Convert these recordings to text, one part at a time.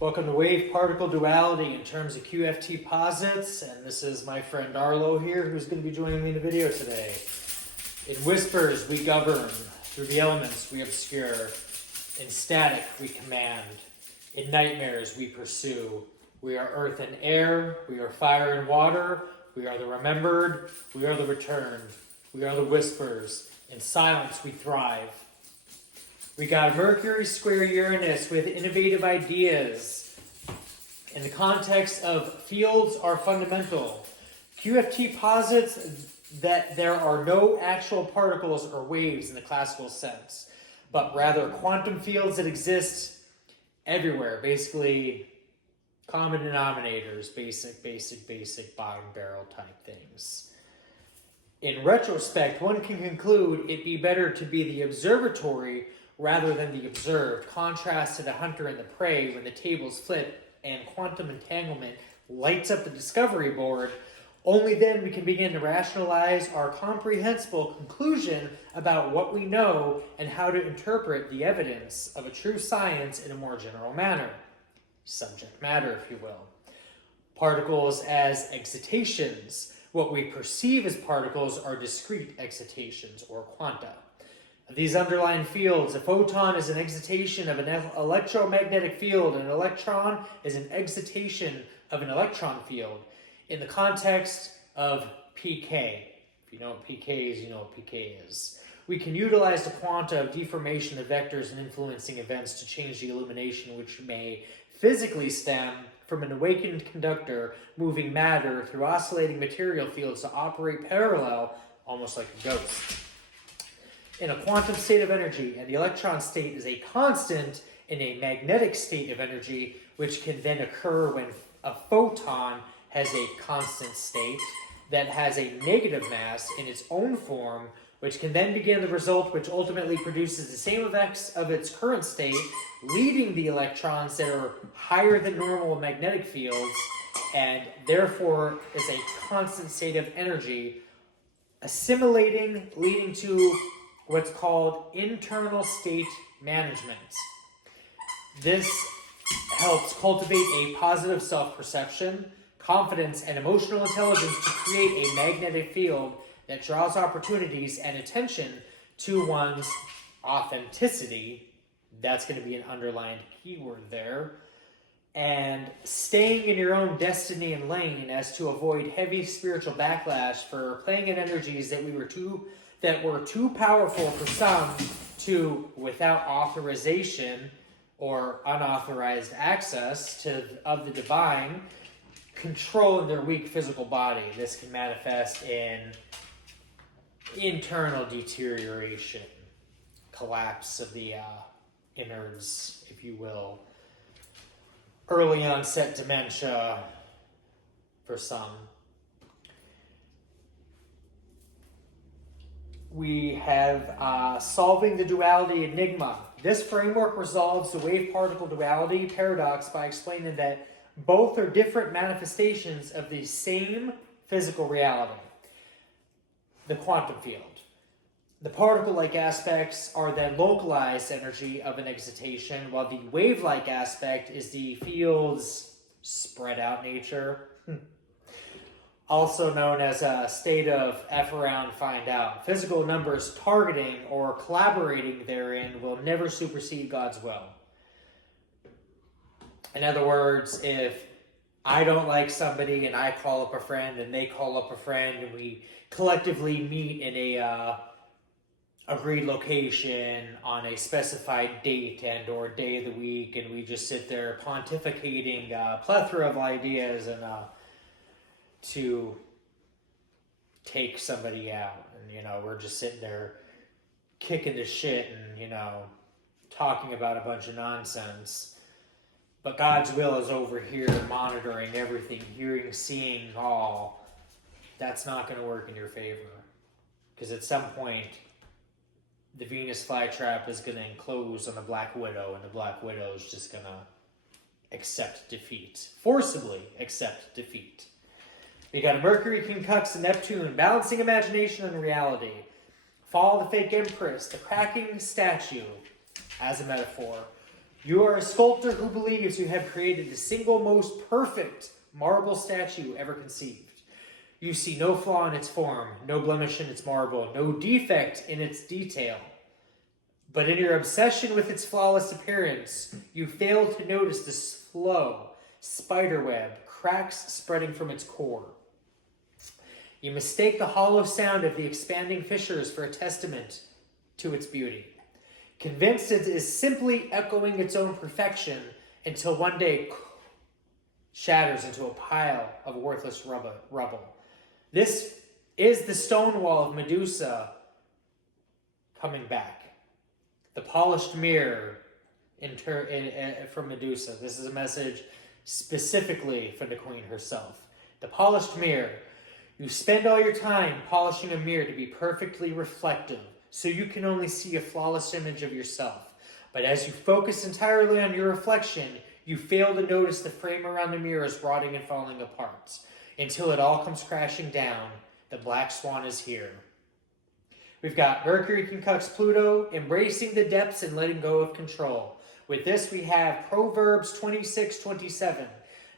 Welcome to Wave Particle Duality in terms of QFT Posits, and this is my friend Arlo here who's going to be joining me in the video today. In whispers we govern, through the elements we obscure, in static we command, in nightmares we pursue. We are earth and air, we are fire and water, we are the remembered, we are the returned, we are the whispers, in silence we thrive. We got Mercury square Uranus with innovative ideas. In the context of fields are fundamental. QFT posits that there are no actual particles or waves in the classical sense, but rather quantum fields that exist everywhere. Basically, common denominators, basic, bottom barrel type things. In retrospect, one can conclude it'd be better to be the observatory rather than the observed. Contrast to the hunter and the prey when the tables flip and quantum entanglement lights up the discovery board. Only then we can begin to rationalize our comprehensible conclusion about what we know and how to interpret the evidence of a true science in a more general manner. Subject matter, if you will. Particles as excitations. What we perceive as particles are discrete excitations, or quanta. These underlying fields, a photon is an excitation of an electromagnetic field, and an electron is an excitation of an electron field. In the context of pK, if you know what pK is, you know what pK is. We can utilize the quanta of deformation of vectors and influencing events to change the illumination, which may physically stem from an awakened conductor moving matter through oscillating material fields to operate parallel, almost like a ghost. In a quantum state of energy, and the electron state is a constant in a magnetic state of energy, which can then occur when a photon has a constant state that has a negative mass in its own form, which can then begin the result which ultimately produces the same effects of its current state, leading the electrons that are higher than normal magnetic fields, and therefore is a constant state of energy, assimilating, leading to what's called internal state management. This helps cultivate a positive self-perception, confidence, and emotional intelligence to create a magnetic field that draws opportunities and attention to one's authenticity. That's going to be an underlined keyword there. And staying in your own destiny and lane as to avoid heavy spiritual backlash for playing in energies that were too powerful for some to, without authorization or unauthorized access of the divine, control their weak physical body. This can manifest in internal deterioration, collapse of the innards, if you will, early onset dementia for some. We have solving the duality enigma. This framework resolves the wave-particle duality paradox by explaining that both are different manifestations of the same physical reality, the quantum field. The particle-like aspects are the localized energy of an excitation, while the wave-like aspect is the field's spread-out nature. Also known as a state of F around, find out. Physical numbers targeting or collaborating therein will never supersede God's will. In other words, if I don't like somebody and I call up a friend and they call up a friend and we collectively meet in a agreed location on a specified date and or day of the week, and we just sit there pontificating a plethora of ideas and to take somebody out, and we're just sitting there kicking the shit and talking about a bunch of nonsense, but God's will is over here monitoring everything, hearing, seeing all. That's not going to work in your favor, because at some point the Venus flytrap is going to enclose on the Black Widow, and the Black Widow is just going to accept defeat, forcibly accept defeat. We got a Mercury concuss Neptune, balancing imagination and reality. Fall of the fake empress, the cracking statue, as a metaphor. You are a sculptor who believes you have created the single most perfect marble statue ever conceived. You see no flaw in its form, no blemish in its marble, no defect in its detail. But in your obsession with its flawless appearance, you fail to notice the slow spiderweb cracks spreading from its core. You mistake the hollow sound of the expanding fissures for a testament to its beauty, convinced it is simply echoing its own perfection until one day shatters into a pile of worthless rubble. This is the stone wall of Medusa coming back. The polished mirror from Medusa. This is a message specifically from the queen herself. The polished mirror. You spend all your time polishing a mirror to be perfectly reflective, so you can only see a flawless image of yourself. But as you focus entirely on your reflection, you fail to notice the frame around the mirror is rotting and falling apart. Until it all comes crashing down, the black swan is here. We've got Mercury concucts Pluto, embracing the depths and letting go of control. With this, we have Proverbs 26:27.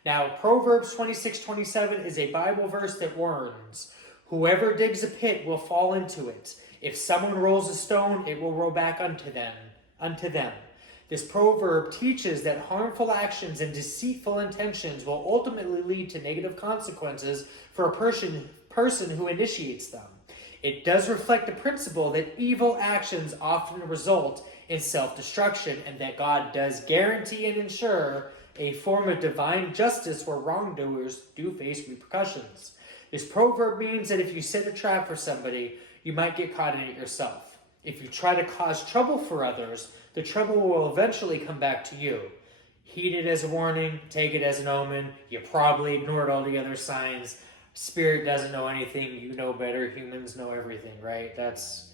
Now, Proverbs 26:27 is a Bible verse that warns, whoever digs a pit will fall into it. If someone rolls a stone, it will roll back unto them. This proverb teaches that harmful actions and deceitful intentions will ultimately lead to negative consequences for a person who initiates them. It does reflect the principle that evil actions often result in self-destruction, and that God does guarantee and ensure a form of divine justice where wrongdoers do face repercussions. This proverb means that if you set a trap for somebody, you might get caught in it yourself. If you try to cause trouble for others, the trouble will eventually come back to you. Heed it as a warning, take it as an omen. You probably ignored all the other signs. Spirit doesn't know anything, you know better. Humans know everything, right? That's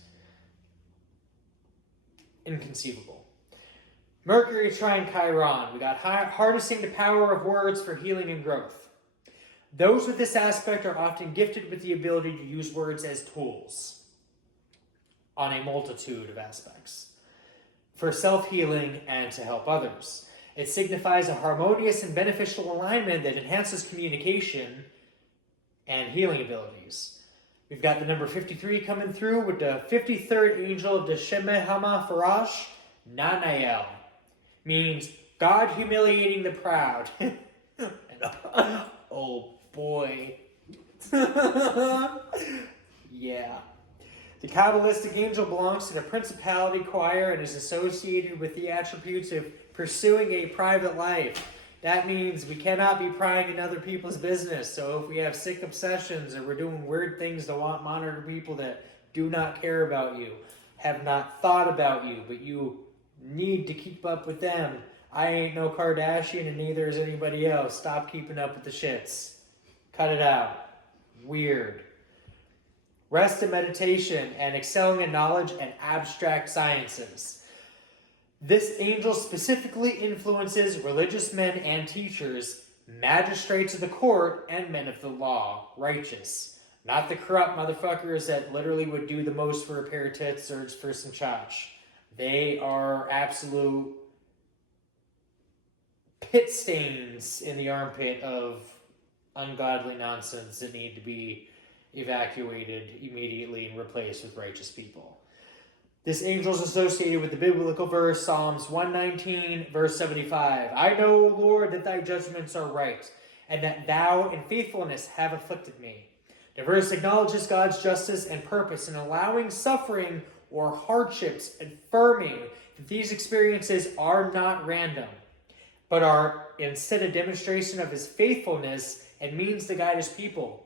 inconceivable. Mercury trine Chiron. We got harnessing the power of words for healing and growth. Those with this aspect are often gifted with the ability to use words as tools on a multitude of aspects for self-healing and to help others. It signifies a harmonious and beneficial alignment that enhances communication and healing abilities. We've got the number 53 coming through with the 53rd angel of the Shemehama Farash, Nanael. Means God humiliating the proud. Oh boy. Yeah. The Kabbalistic angel belongs to the principality choir and is associated with the attributes of pursuing a private life. That means we cannot be prying in other people's business. So if we have sick obsessions or we're doing weird things to monitor people that do not care about you, have not thought about you, but you need to keep up with them. I ain't no Kardashian and neither is anybody else. Stop keeping up with the shits. Cut it out. Weird. Rest and meditation and excelling in knowledge and abstract sciences. This angel specifically influences religious men and teachers, magistrates of the court, and men of the law, righteous. Not the corrupt motherfuckers that literally would do the most for a pair of tits or for some chotch. They are absolute pit stains in the armpit of ungodly nonsense that need to be evacuated immediately and replaced with righteous people. This angel is associated with the biblical verse, Psalms 119, verse 75. I know, Lord, that thy judgments are right, and that thou in faithfulness have afflicted me. The verse acknowledges God's justice and purpose in allowing suffering or hardships, affirming that these experiences are not random, but are instead a demonstration of his faithfulness and means to guide his people.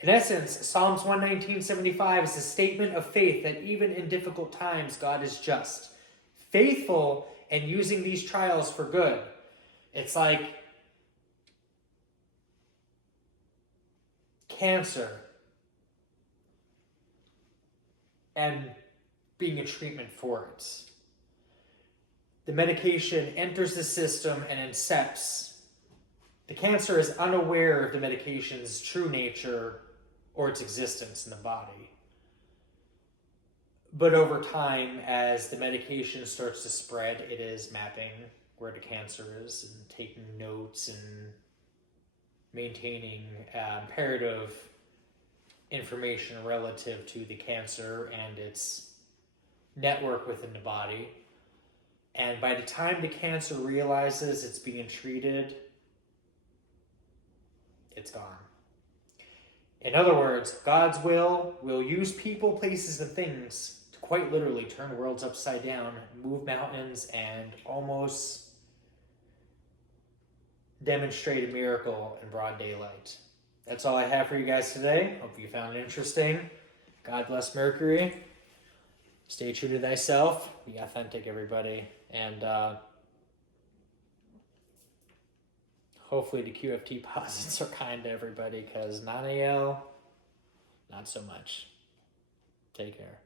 In essence, Psalms 119:75 is a statement of faith that even in difficult times, God is just, faithful, and using these trials for good. It's like cancer and being a treatment for it. The medication enters the system and incepts. The cancer is unaware of the medication's true nature or its existence in the body. But over time, as the medication starts to spread, it is mapping where the cancer is and taking notes and maintaining imperative information relative to the cancer and its network within the body. And by the time the cancer realizes it's being treated, it's gone. In other words, God's will use people, places, and things to quite literally turn worlds upside down, move mountains, and almost demonstrate a miracle in broad daylight. That's all I have for you guys today. Hope you found it interesting. God bless Mercury. Stay true to thyself. Be authentic, everybody. And hopefully the QFT posits are kind to everybody, because Nanael, not so much. Take care.